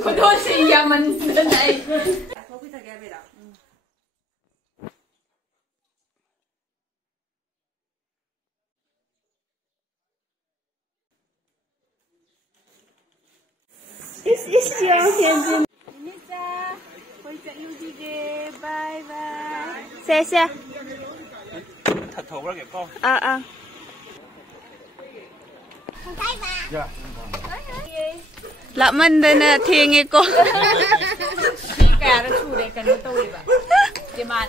고도시 야만 나이. Is your hand? Nita, hoy cha yudige. Bye bye. Xe. Thật thù đó kìa con. Dạ. Lạ mình đây nè thiêng nghe cô. Khi cả nó chủ đề cần tôi đi bà. Đi mà.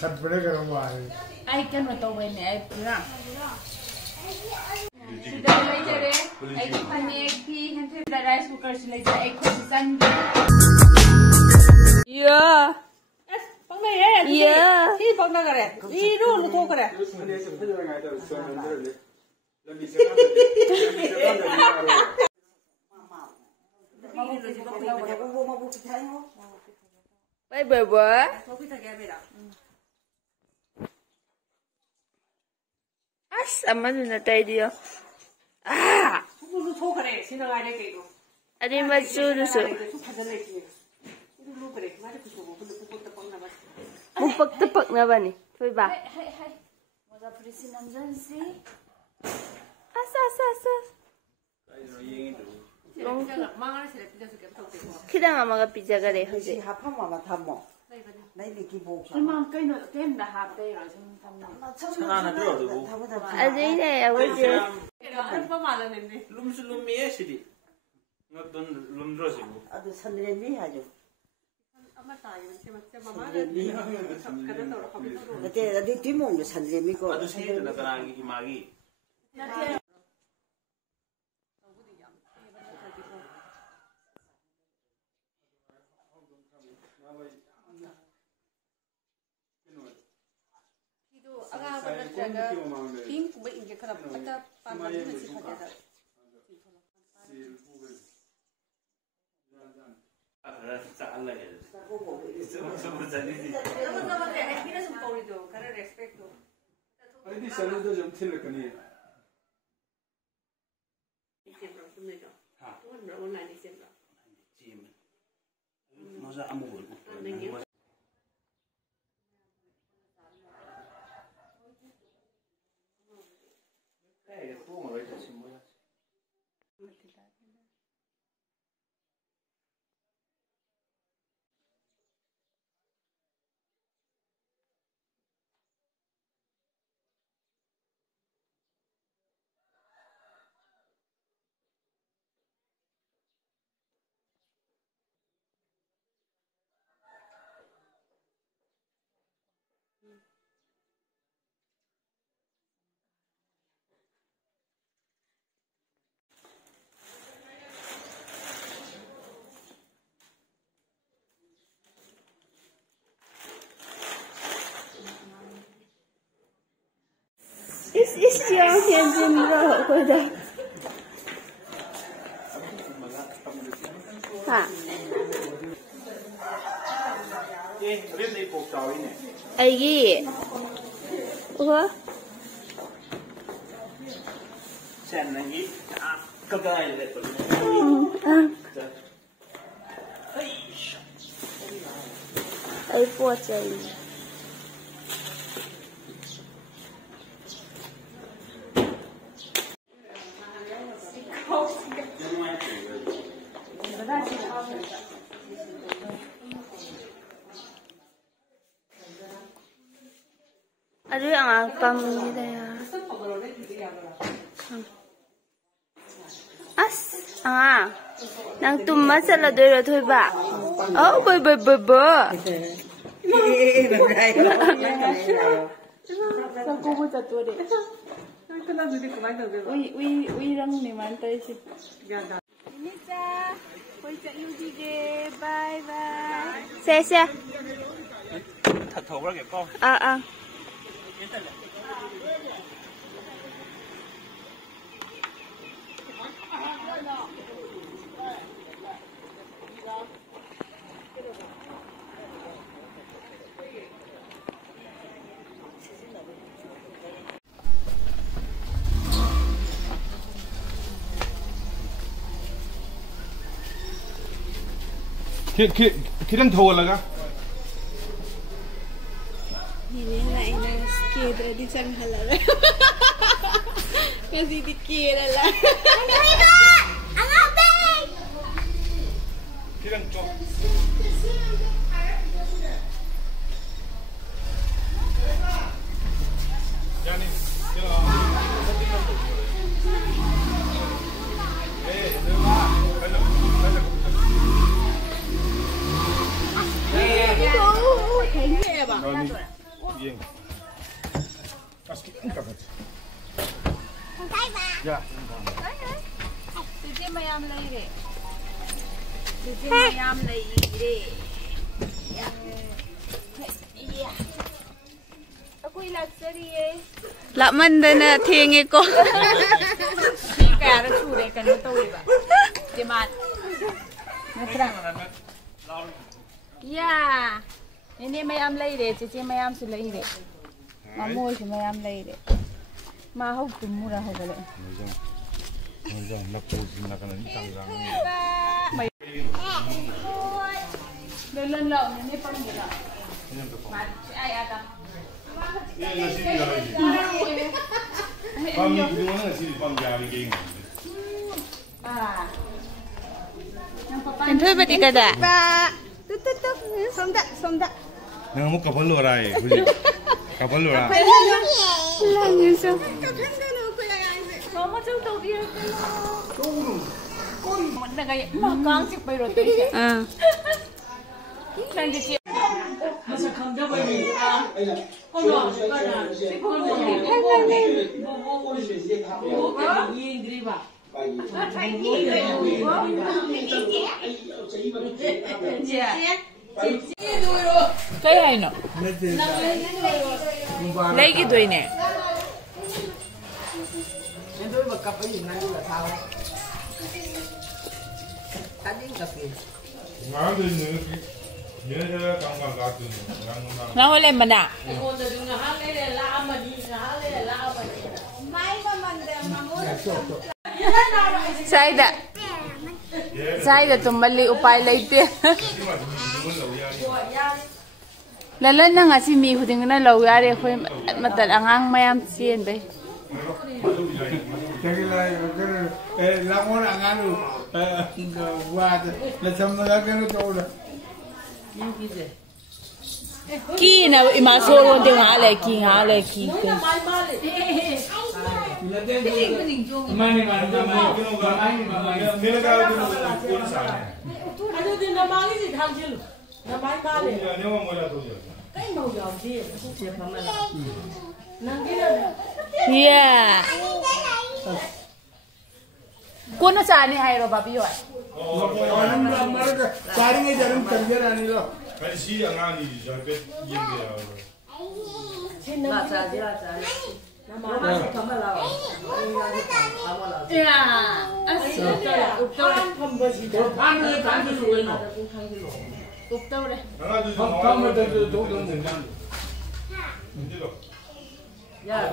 Thật bữa cái ngoài. Ai cần mà tôi về nè ra. Sudah lấy ra đấy. Ai cái phần này khi hắn thuê rice cooker lấy ra ai không sẵn. Yeah. Bang này ấy. Yeah. Khi bang nào cái này? Đi đâu nó thua cái này? Bye bye bye. As aman na tayo diyo. Nó thua cái này, xin lỗi đây cái đó. Adi matsu dusu. Mupagtapak na ba ni? Toy ba? Mga presidency si. Asa. Kita nga mga pizza ka rin. Kasi hapang mamatam mo. Nailiki mo siya. Ang kayo na kayo na happy ra sung Sana na dito do. Adi na awal siya. Ano pa malan ni? Lumsulumi sidi. Ngadon lumdro sibu. Ado sanremi hajo. Ama tayo si mama. Ate adi timong sanremi ko. Ado sidi na tanagi imagi. Pink ba inge kada pata pandan na si khada. Sa Allah ya. Semua jadi sih. Nama ay kina sum pauri do, kada respect do. Ay di sana do jam thil kani. December sunne do. Ha. Tuan na online December. Jim. Masa amul. Is your hand in the Ha. Rip này phục trò này. Ai gì? Ủa? Sen này ít. Cơ này là tụi. Ai po chạy. Aduh yang apa gitu ya? Nang tumma sala doi thôi ba. Oh, bơ. Sao cô bây giờ tôi đấy? Uy răng này mà anh tay xin. Nita, hoy cha yudige. Bye bye. Xe. Thật thù đó kìa con. Khidang thô là cái. Ini lah ini sikit tadi sang halal. Kasi dikit lah. Khidang chop. Yani, thấy nghe bà. Yên. Aski angkat. Không thấy bà. Ya. Chị chị mày am lấy đi. Chị chị mày am lấy đi. Aku ilaksari eh. Lak mandana thienge ko. Kaya ra chure kan to iba. Jemat. Natra. Ya. Ini mayam lai de, cici mayam su lai de. Mamu su mayam lai de. Ma hau kumura hau gale. Nojang nak pun nak kena ditang gang. Mày. Lên lậu này pang gila. Mat ai ada. Nasi dia lagi. Kami di mana nasi panjang ini. Anh thuê bật đi cả đã. Ba. Tut xong đã. Nang mo kapal lo rai, buji. Kapal lo rai. Lang sao? Mama trong đầu bia. Một là cái mà con chụp bay rồi đấy. À. Đang đi chơi. Masa khang da bai ni a con nó con là con yin dri ba cái này nó lấy cái đuôi này Nên tôi mà cặp cái gì này là sao? Cái gì cặp gì? Ngang tu ni, ni ada kang kang tu ni, kang. nó hơi lên mình à Sai tumali upay laite lalan na nga si Mi huding na law yari ko matal angang mayam siyen bay Jadi lah, lamun angan buat, macam mana kan tu lah. ki na imasoro de ngale ki ngale ki Mana ni lega tu pun sana. Aduh, dia nak mari sih thang je lu. Nak main balik. Ni orang mula tu je. Kan mau jauh dia, siapa malam. Nanti dah. yeah cô nó xài này hay rồi bà biết rồi Orang mereka cari ni jarum kerja ni lo. Kan si angan ni jaket yang dia. Là trà chứ là trà. Nó mang cái thấm là yeah Không bao giờ. Pan ni pan tu suai no. ụp tâu đây Angan tu. Kamu tu dengan. Ini lo. dạ.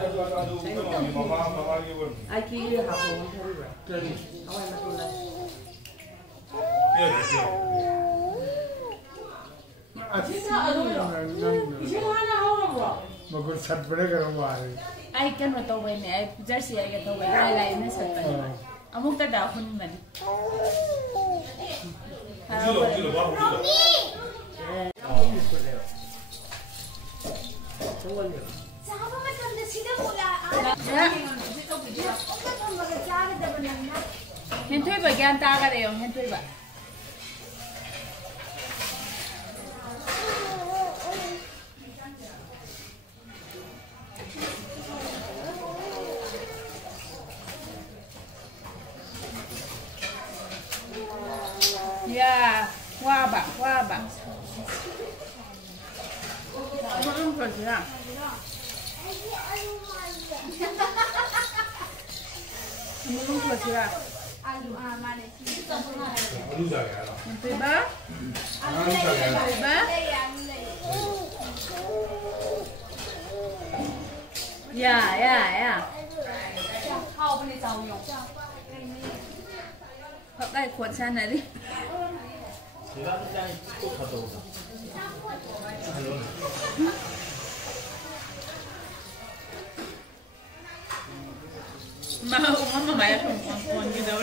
Mama ni pun. Ai kia học không thấy rồi. Không ai mà tôi là. Ya, ya. Mungkin sat benda kerana wari. ai kan mà tâu bên này ai jersey ai cái tâu bên ai lại nó sạch bên amuk ta đào hun mình Kilo, baru kilo. Sahabat macam dah sida mula. hen thuê bà gan ta cái đều hen thuê bà yeah qua bà không cần gì à không cần gì à Alu dah ya. Nanti ba? Ba? Yeah. Hợp đây cuộn sang này đi. Mama maya from one you know.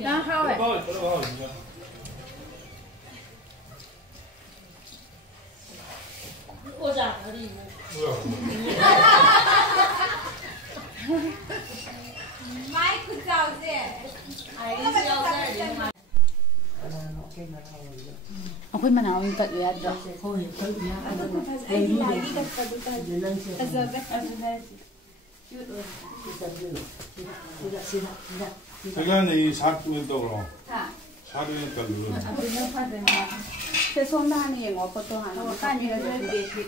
Now how it? Mike chào chị. Ako'y manawin ka iyadra. Hoy, kaya ano na. Ay, lagi ka pa doon. Kailan ay sarpuin to bro. Sarpuin ka lulo. Sondahan niya yung opo to hano. Kanya na dito.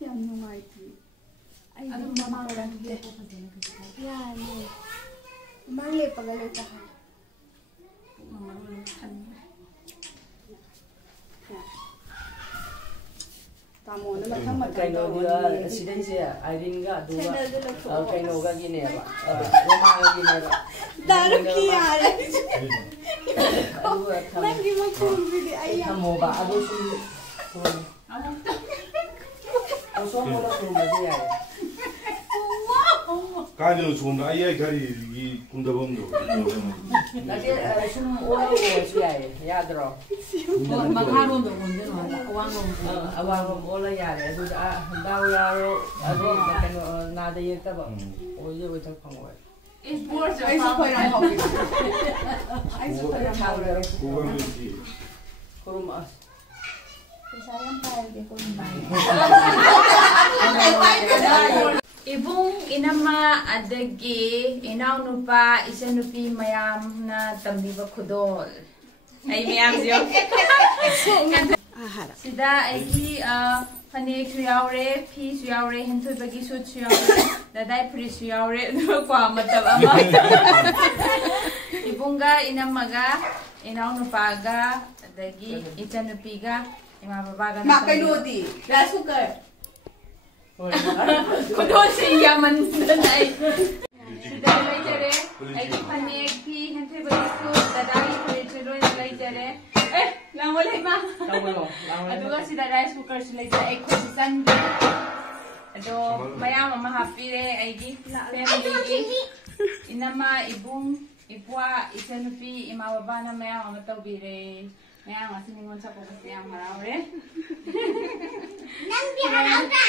Yan yung IT. Ay, mamawalan dito. Yan. Mali pagalita ka. Tamo na lang Kaino dia sidensia Irene-ga duga kaino-ga gineba Roma-ga gineba Daro kiyara. aduga Lagi mo kumbili ay. kamo ba adu sum so mo na sum dia 가리는 좋은데 아예 가리 이 군대범도. Nanti sum orang siya yadro Magharondo kundi no awang awang ola yare adu daw yaro adu kaino nada yeta ba oye wita pangoy It's worth Ay, sa ko'y lang hawin. 고강이지. kuruma Sayang tayo, di ko yung Ibong inama adagi inaw nupa isa nupi mayam na tambiba kudol. Ay mayam siyo. Sida ay panik suyaure, pi suyaure, hentoy bagi sut suyaure, daday pri suyaure, kwa matab ama. Ibongga inamaga inaw nupaga adagi isa nupiga imababaga na. Makanudi, rasukar. Kudol si yaman nanay. Sida lay jare, ay panik pi hentoy bagi sut, daday pri suyaure jare. Lang wala ba? Aduga sida rice cooker sila sa ay ko si Sandy. Ado maya mamahapire ay gi family inama ibong ipwa isanupi imawaba na maya mamatawbire maya masiningon sa pagkasiyang marawre. Nang biharap ka.